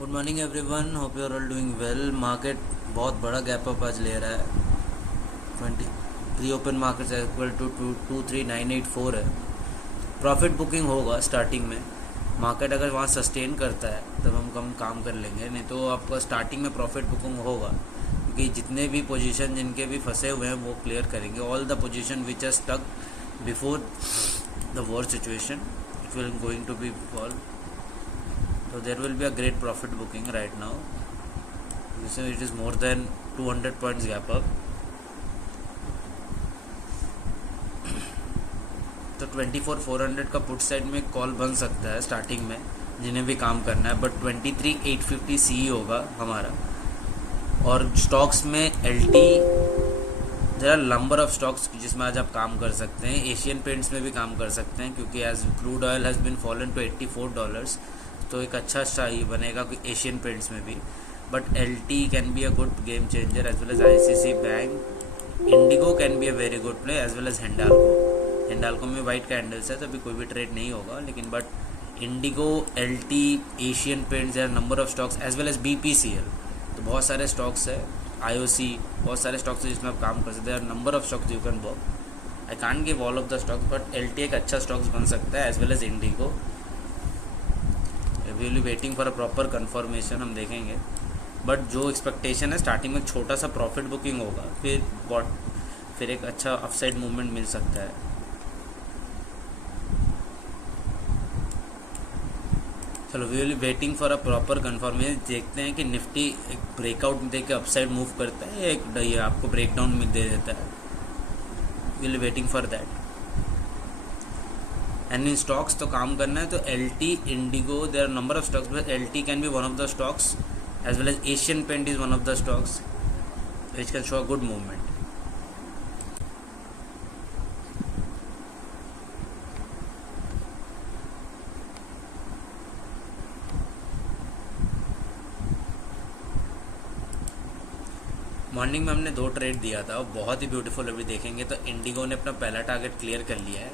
Good morning everyone, hope you are all doing well. Market बहुत बड़ा gap up आज ले रहा है। 20 pre open market equal to 23984 है। प्रॉफिट बुकिंग होगा स्टार्टिंग में। मार्केट अगर वहाँ सस्टेन करता है तब हम कम काम कर लेंगे, नहीं तो आपका स्टार्टिंग में प्रॉफिट बुकिंग होगा, क्योंकि जितने भी पोजीशन जिनके भी फंसे हुए हैं वो क्लियर करेंगे। All the position which are stuck before the war situation it will going to be fall. So there will be a great profit booking right now. You see it is more than 200 points gap up. तो 24,400 का put side में call बन सकता है starting में जिन्हें भी काम करना है, बट 23,850 सी होगा हमारा. और स्टॉक्स में LT जरा नंबर ऑफ स्टॉक्स जिसमें आज आप काम कर सकते हैं. एशियन पेंट्स में भी काम कर सकते हैं, क्योंकि as crude oil has been fallen to $84, तो एक अच्छा ही बनेगा एशियन पेंट्स में भी. But LT can be a good game changer as well as ICC bank. Indigo can be a very good play as well as Hindalco में white candles है तो अभी कोई भी ट्रेड नहीं होगा, लेकिन बट इंडिगो, LT, एशियन पेंट्स है, number of stocks as well as BPCL. तो बहुत सारे स्टॉक्स है, IOC, बहुत सारे स्टॉक्स है जिसमें आप काम कर सकते हैं. Number of stocks you can work. I can't give all of the stocks, but LT एक अच्छा स्टॉक्स बन सकता है as well as Indigo. We will waiting for a proper confirmation, हम देखेंगे. बट जो एक्सपेक्टेशन है स्टार्टिंग में छोटा सा प्रॉफिट बुकिंग होगा, फिर एक अच्छा अपसाइड मूवमेंट मिल सकता है. चलो we will waiting for a proper confirmation. देखते हैं कि निफ्टी एक ब्रेकआउट दे के अपसाइड मूव करता है या एक आपको ब्रेकडाउन में दे देता है. We will waiting for that. And in stocks तो काम करना है तो LT, Indigo, there are number of stocks, but LT can be one of the stocks as well as Asian paint is one of the stocks which can show a good movement. Morning में हमने 2 trade दिया था, बहुत ही beautiful. अभी देखेंगे तो Indigo ने अपना पहला टारगेट क्लियर कर लिया है.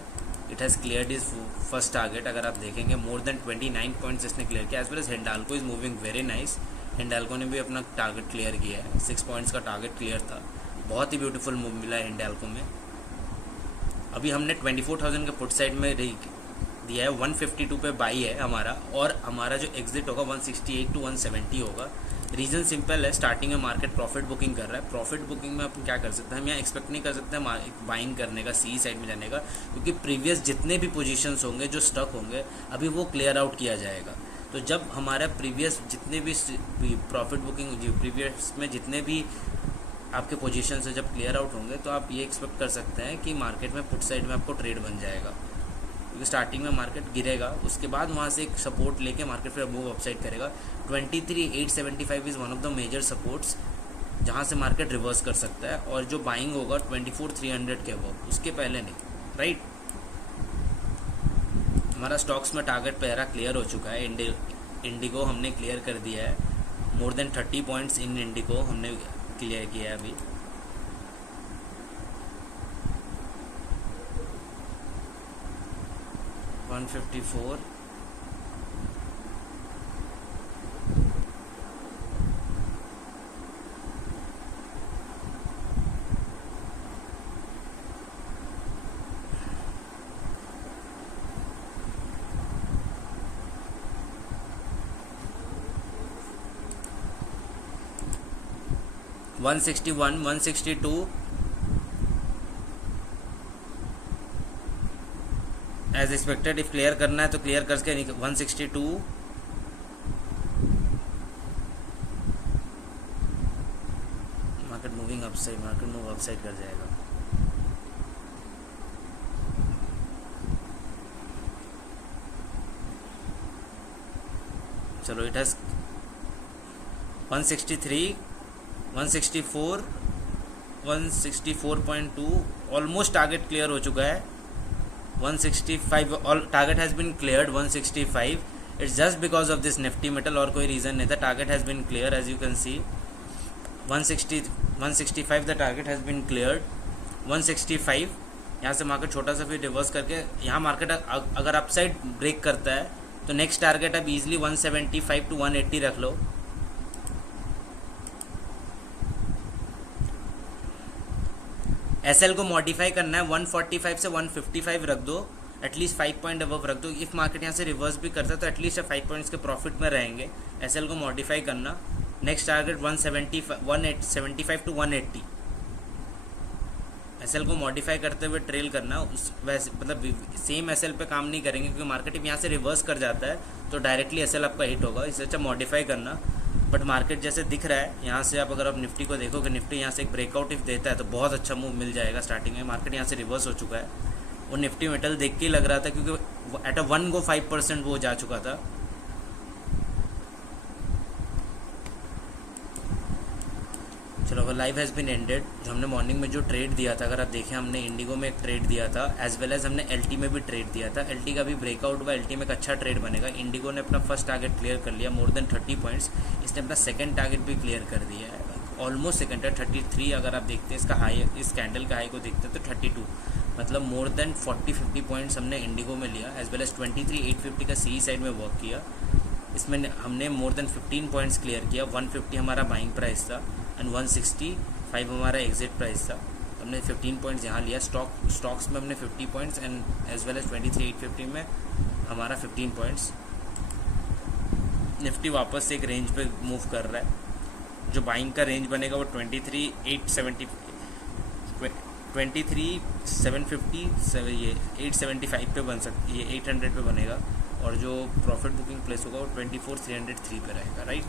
It has cleared is first target. अगर आप देखेंगे मोर देन 29 पॉइंट्स इसने क्लियर किया. As well as Hindalco is moving very nice. Hindalco ने भी अपना टारगेट क्लियर किया है. 6 पॉइंट्स का टारगेट क्लियर था. बहुत ही ब्यूटीफुल मूव मिला है हिंडाल्को में. अभी हमने 24,000 के पुट साइड में दिया है. 152 पे बाई है हमारा, और हमारा जो एग्जिट होगा 168 to 170 होगा. रीज़न सिंपल है, स्टार्टिंग में मार्केट प्रॉफिट बुकिंग कर रहा है. प्रॉफिट बुकिंग में अपन क्या कर सकते हैं, हम यहाँ एक्सपेक्ट नहीं कर सकते हैं बाइंग करने का, सी साइड में जाने का, क्योंकि प्रीवियस जितने भी पोजीशंस होंगे जो स्टक होंगे अभी वो क्लियर आउट किया जाएगा. तो जब हमारा प्रीवियस जितने भी प्रॉफिट बुकिंग प्रीवियस में जितने भी आपके पोजीशन से जब क्लियर आउट होंगे तो आप ये एक्सपेक्ट कर सकते हैं कि मार्केट में पुट साइड में आपको ट्रेड बन जाएगा. क्योंकि स्टार्टिंग में मार्केट गिरेगा, उसके बाद वहाँ से एक सपोर्ट लेके मार्केट फिर मूव अपसाइड करेगा. 23,875 is one of the major supports जहाँ से मार्केट रिवर्स कर सकता है. और जो बाइंग होगा 24,300 के वो उसके पहले नहीं, राइट. हमारा स्टॉक्स में टारगेट पहला क्लियर हो चुका है. इंडिगो हमने क्लियर कर दिया है. More than 30 points in Indigo हमने क्लियर किया है अभी. $154. $161, $162 एज एक्सपेक्टेड. इफ क्लियर करना है तो क्लियर करके 162. Market moving upside, market move upside कर जाएगा. चलो it has 163, 164, 164.2 almost target clear हो चुका है. 165 all target has been cleared. 165. It's just because of this Nifty metal, और कोई रीज़न नहीं था. Target has been clear as you can see. 165 the target has been cleared. 165 यहाँ से market छोटा सा फिर रिवर्स करके यहाँ मार्केट अगर अपसाइड ब्रेक करता है तो नेक्स्ट टारगेट आप इजीली 175 टू 180 रख लो। एसएल को मॉडिफाई करना है, 145 से 155 रख दो, एटलीस्ट 5 पॉइंट अबव रख दो। इफ मार्केट यहाँ से रिवर्स भी करता है तो एटलीस्ट 5 पॉइंट्स के प्रॉफिट में रहेंगे। एसएल को मॉडिफाई करना। Next target 175 to 180। एसएल को मॉडिफाई करते हुए ट्रेल करना। उस वैसे मतलब सेम एसएल पे काम नहीं करेंगे, क्योंकि मार्केट यहाँ से रिवर्स कर जाता है तो डायरेक्टली एसएल आपका हिट होगा। इससे अच्छा मॉडिफाई करना। बट मार्केट जैसे दिख रहा है यहाँ से, आप अगर आप निफ्टी को देखोगे, निफ्टी यहाँ से एक ब्रेकआउट इफ देता है तो बहुत अच्छा मूव मिल जाएगा। स्टार्टिंग में मार्केट यहाँ से रिवर्स हो चुका है। वो निफ्टी मेटल देख के ही लग रहा था, क्योंकि एट अ 1 गो 5% वो जा चुका था। चलो, अगर लाइव हैज़ बीन एंडेड। हमने मॉर्निंग में जो ट्रेड दिया था, अगर आप देखें, हमने इंडिगो में एक ट्रेड दिया था, एज वेल एज हमने एलटी में भी ट्रेड दिया था। एलटी का भी ब्रेकआउट हुआ, एलटी में एक अच्छा ट्रेड बनेगा। इंडिगो ने अपना फर्स्ट टारगेट क्लियर कर लिया, मोर देन 30 पॉइंट्स। इसने अपना सेकंड टारगेट भी क्लियर कर दिया है, ऑलमोस्ट सेकंड है 33। अगर आप देखते हैं इसका हाई, इस कैंडल का हाई को देखते हैं तो 32, मतलब मोर देन 40-50 पॉइंट्स हमने इंडिगो में लिया। एज वेल एज 23,850 का सी साइड में वर्क किया। इसमें हमने मोर देन 15 पॉइंट्स क्लियर किया। 150 हमारा बाइंग प्राइस था एंड 165 हमारा एग्जिट प्राइस था। हमने 15 पॉइंट्स यहाँ लिया। स्टॉक्स में हमने 50 points and as well as 23,850 में हमारा 15 पॉइंट्स। निफ्टी वापस से एक रेंज पे मूव कर रहा है। जो बाइंग का रेंज बनेगा वो 23,750 ये 875 पे बन सकती, ये 800 पे बनेगा। और जो प्रॉफिट बुकिंग प्लेस होगा वो 24,303 पे रहेगा, राइट।